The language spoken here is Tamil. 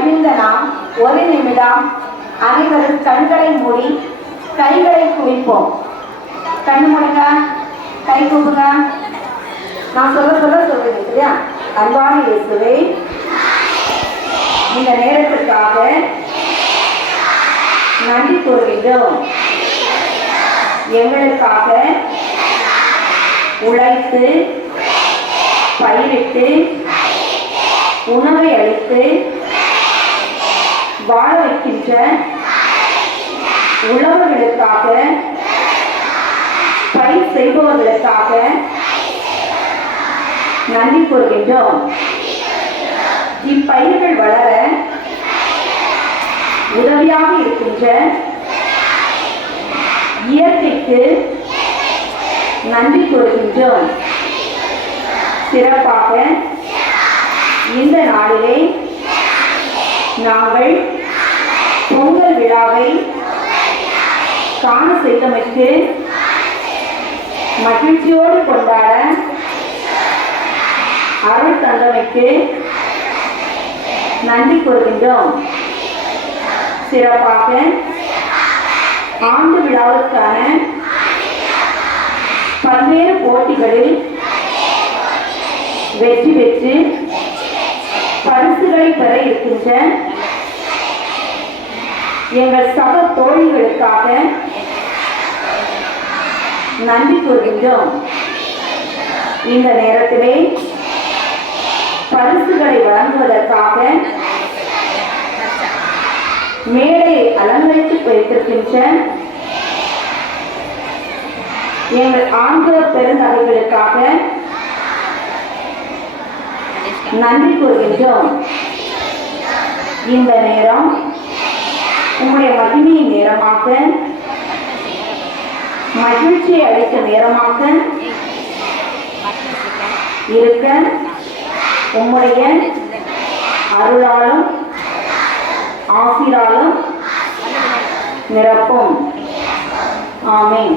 மகிழ்ந்த நாம் ஒரு நிமிடம் அனைவரும் கண்களை மூடி கைகளை குவிப்போம். கண்ணு மூடுங்க, கை கூப்புங்க. நான் சொல்லுங்க இல்லையா? அன்பான இயேசுவே, இந்த நேரத்திற்காக நன்றி கூறுகின்றோம். எங்களுக்காக உழைத்து பயிரிட்டு உணவை அளித்து வாழ வைக்கின்ற உழவர்களுக்காக பயிர் செய்பவர்களுக்காக நன்றி கூறுகின்றோம். இப்பயிர்கள் வளர உதவியாக இருக்கின்ற இயற்கைக்கு நன்றி கூறுகின்றோம். சிறப்பாக இந்த நாளிலே நாங்கள் பொங்கல் விழாவை காண செய்தமைக்கு மகிழ்ச்சியோடு கொண்டாட அருள் தந்தமைக்கு நன்றி கூறுகின்றோம். சிறப்பாக ஆண்டு விழாவுக்கான பல்வேறு போட்டிகளில் வெற்றி பெற்று பரிசுகளை பெற இருக்கின்ற எங்கள் சக தோழிகளுக்காக நன்றி கூறுகின்றோம். இந்த நேரத்திலே பரிசுகளை வழங்குவதற்காக மேடையை அலங்கரித்து வைத்திருக்கின்ற எங்கள் ஆண்கள் பெருந்தகைகளுக்காக நன்றி கூறுகின்றோம். இந்த நேரம் உங்களுடைய மகிமையின் நேரமாக, மகிழ்ச்சியை அளித்த நேரமாக இருக்க உம்முடைய அருளாலும் ஆசிராலும் நிரப்பும். ஆமென்.